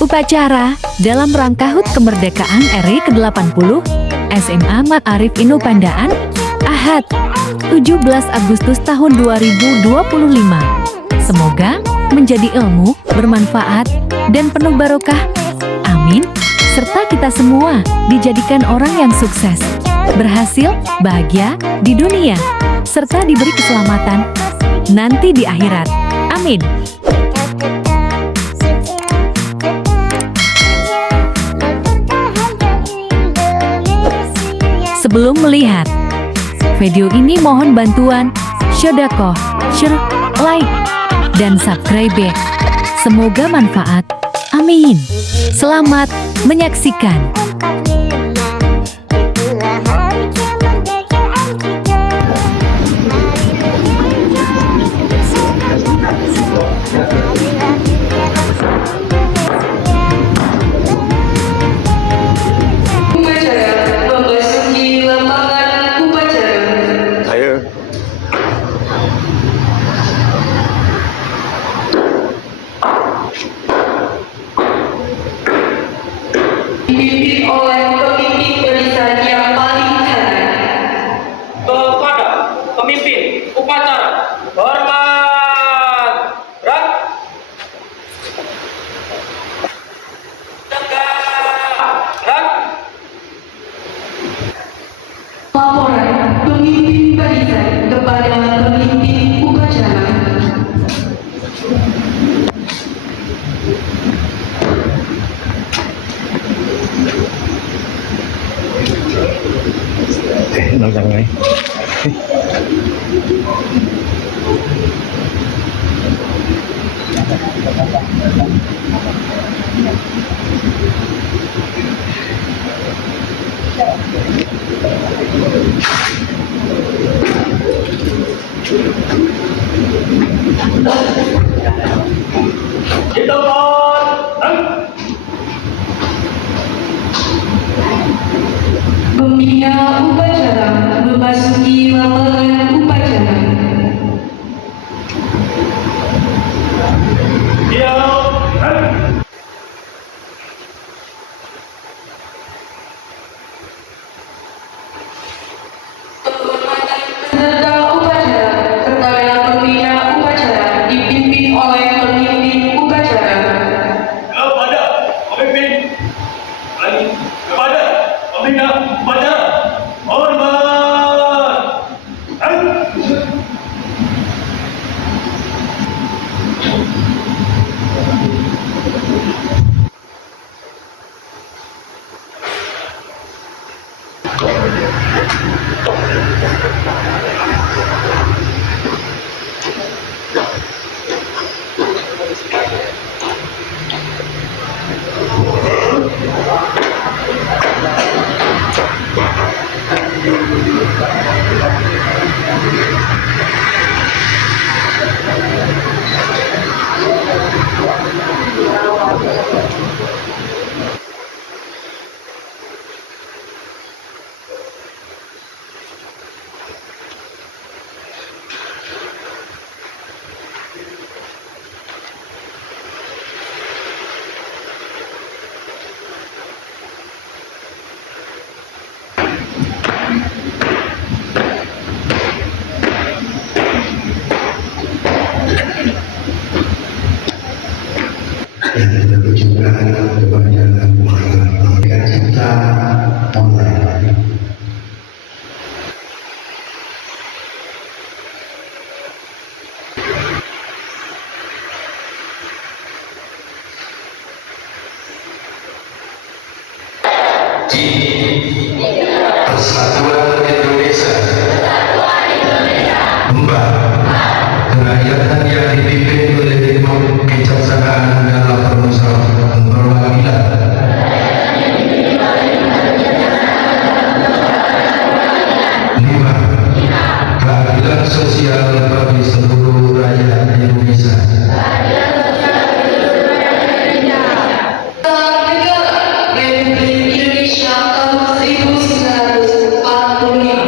Upacara dalam rangka HUT Kemerdekaan RI ke-80 SMA Mat Arif Inu Pandaan, Ahad, 17 Agustus tahun 2025. Semoga menjadi ilmu, bermanfaat, dan penuh barokah. Amin. Serta kita semua dijadikan orang yang sukses, berhasil, bahagia di dunia, serta diberi keselamatan nanti di akhirat. Amin. Sebelum melihat video ini, mohon bantuan sedekah, share, like, dan subscribe. Semoga manfaat. Amin. Selamat menyaksikan. Dipimpin oleh pemimpin barisan yang paling kanan. Kepada pemimpin upacara, hormat, rak, rak. Laporan pemimpin barisan kepada pemimpin upacara. Nonton ngay. Pembina upacara memasuki lapangan upacara. Penghormatan peserta upacara kepada pembina upacara dipimpin oleh pemimpin upacara. Kepada pemimpin pembina upacara, hormat. Dan tentu juga kepada para kita online. Persatuan Indonesia, Mbak, kerakyatan yang dipimpin oleh kebijaksanaan dalam permusyawaratan perwakilan, lima, keadilan sosial bagi seluruh rakyat Indonesia. Negara Republik Indonesia tahun 1945.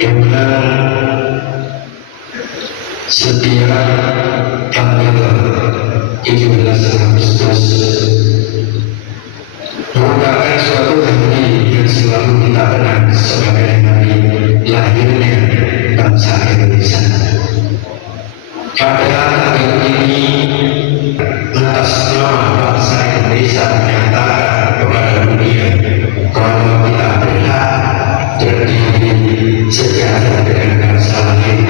yang benar setiap tanggal 17 Agustus merupakan suatu hari yang selalu kita kenang sebagai hari lahirnya bangsa Indonesia. Pada tanggal ini, atas nama bangsa Indonesia menyatakan kepada dunia bahwa kita berhak berdiri sejajar dengan bangsa lain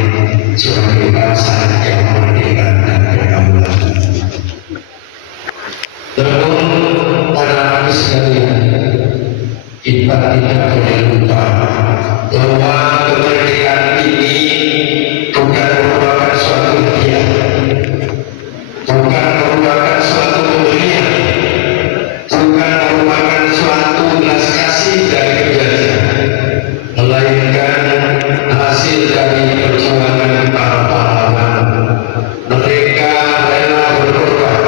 sebagai bangsa yang merdeka dan berdaulat. Namun anak-anak sekalian, kita tidak boleh lupa bahwa kemerdekaan ini bukan merupakan suatu hadiah, bukan merupakan suatu pemberian, bukan merupakan suatu belas kasih dari penjajah, melainkan hasil dari perjuangan para pahlawan. Mereka rela berkorban,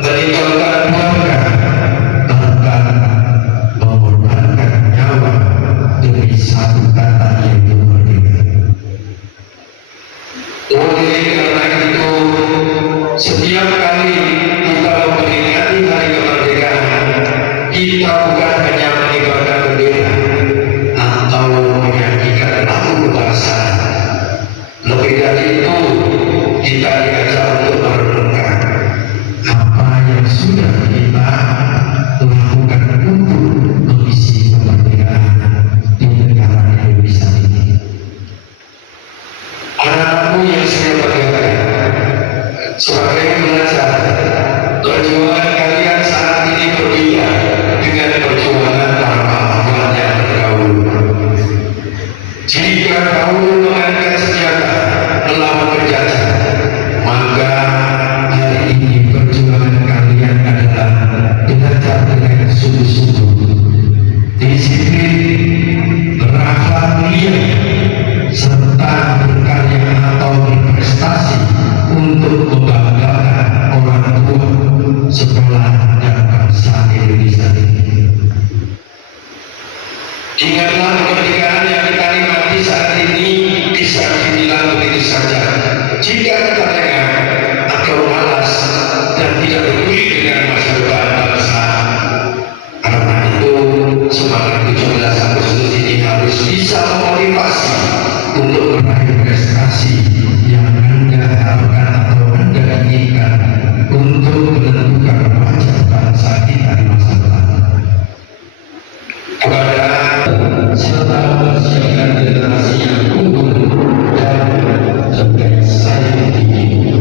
meninggalkan keluarga, bahkan mengorbankan nyawa demi satu kata yaitu merdeka. Oleh karena itu, setiap kali kita memperingati hari kemerdekaan, kita bukan hanya mengibarkan bendera atau menyanyikan lagu kebangsaan. Lebih dari itu, kita diajak untuk merenungkan apa yang sudah kita lakukan untuk mengisi kemerdekaan di negara Indonesia ini. Anak-anakku yang saya banggakan, sebagai pelajar, perjuangan kalian saat ini berbeda dengan perjuangan para pahlawan yang terdahulu. Jika dahulu mengangkat senjata melawan penjajah, maka hari ini perjuangan kalian adalah belajar dengan sungguh-sungguh, disiplin, berakhlak mulia, serta berkarya atau berprestasi untuk membanggakan orang tua, sekolah, dan bangsa Indonesia ini. Ingatlah kemerdekaan yang kita nikmati saat ini bisa dibilang begitu saja jika kita lengah atau malas dan tidak peduli dengan masa depan bangsa. Karena itu, semangat 17 Agustus ini harus bisa memotivasi untuk meraih prestasi yang Anda harapkan atau Anda inginkan untuk menentukan wajah bangsa kita di masa depan. Kepada serta mempersiapkan generasi yang unggul dan berprestasi tinggi.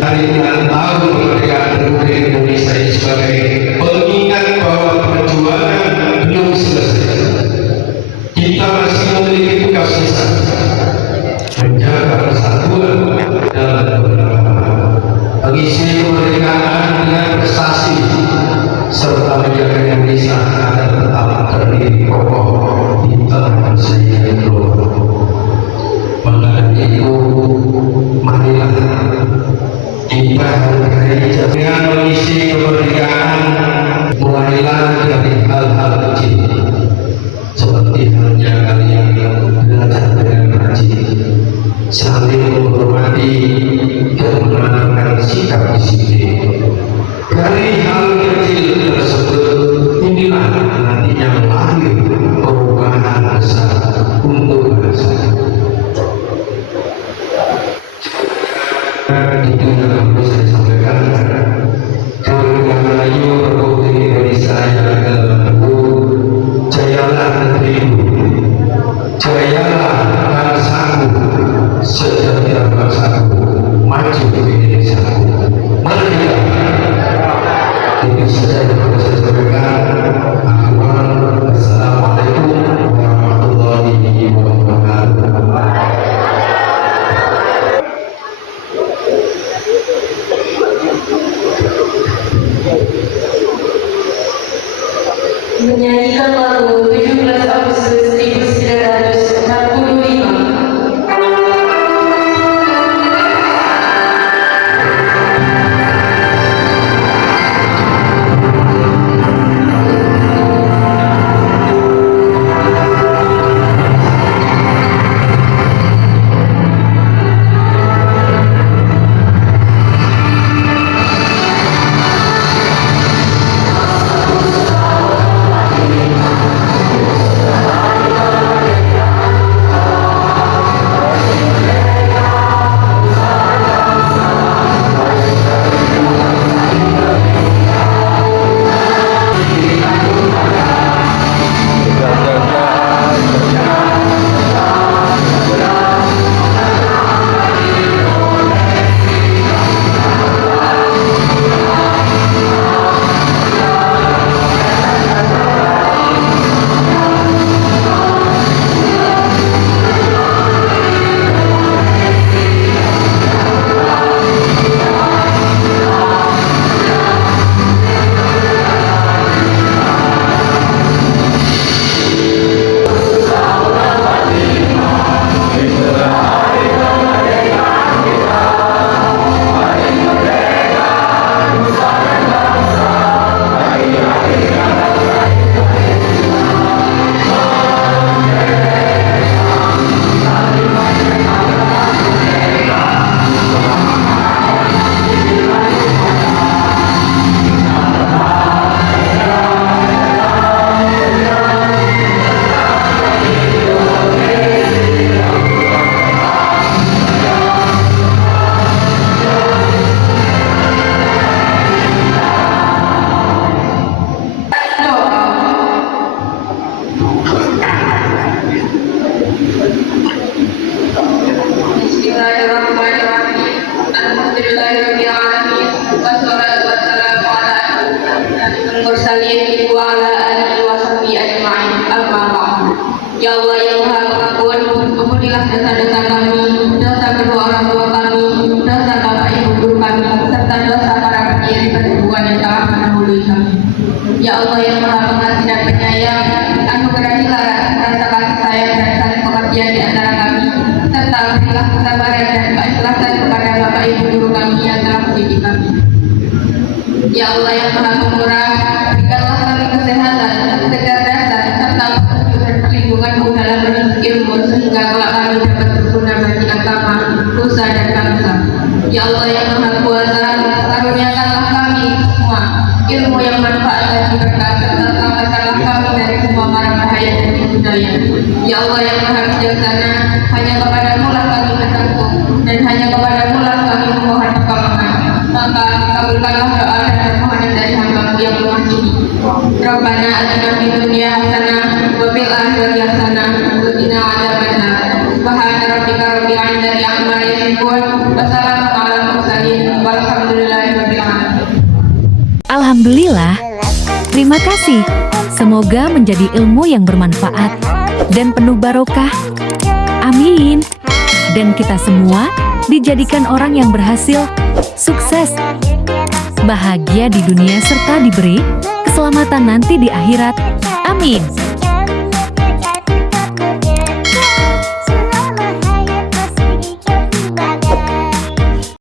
Hari ulang tahun kemerdekaan Republik Indonesia ini sebagai pengingat bahwa perjuangan belum selesai. Kita masih memiliki tugas besar menjaga persatuan dalam keberagaman, mengisi kemerdekaan dengan prestasi, serta menjaga Indonesia agar tetap berdiri kokoh di tengah bangsa yang global. Maka itu, marilah kita bergereja dengan mengisi kemerdekaan. Mulailah dari hal-hal kecil, seperti halnya kalian belajar dengan rajin, saling menghormati dan menanamkan sikap disiplin. Dari hal kecil tersebut, inilah nantinya lahir perubahan besar untuk bangsa. Itu yang perlu saya sampaikan. Dirgahayu Republik Indonesia yang ke-60, jayalah negeriku, jayalah bangsaku, sejatilah bangsaku. yang Maha Pengampun, ampunilah dosa-dosa kami, dosa kedua orang tua kami, dosa bapak ibu guru kami, serta dosa para pendiri perhubungan yang telah mendahului kami. Ya Allah yang Maha Pengasih dan Penyayang, anugerahilah rasa kasih sayang dan saling pengertian di antara kami, serta berilah kesabaran dan keikhlasan kepada bapak ibu guru kami yang telah mendidik kami. Ya Allah yang Maha Pemurah, berikanlah kami kesehatan, kecerdasan, serta petunjuk dan perlindungan-Mu dalam menuntut ilmu sehingga kelak kami dapat berguna bagi agama, nusa dan bangsa. Ya Allah yang Maha Kuasa, karuniakanlah kami semua ilmu yang manfaat dan berkah, serta selamatkanlah kami dari semua mara bahaya dan budaya. Ya Allah yang Maha Bijaksana, hanya kepadamu lah kami bergantung dan hanya kepadamu lah kami memohon pertolongan. Maka kabulkanlah doa dan permohonan dari hamba-Mu yang lemah ini. Rabbana atina fid dunya hasanah wa fil akhirati hasanah wa qina adzabannar. Subhana rabbika rabbil izzati amma yasifun wa salamun alal mursalin walhamdulillahi rabbil alamin. Alhamdulillah, terima kasih. Semoga menjadi ilmu yang bermanfaat dan penuh barokah. Amin. Dan kita semua dijadikan orang yang berhasil, sukses, bahagia di dunia serta diberi keselamatan nanti di akhirat. Amin.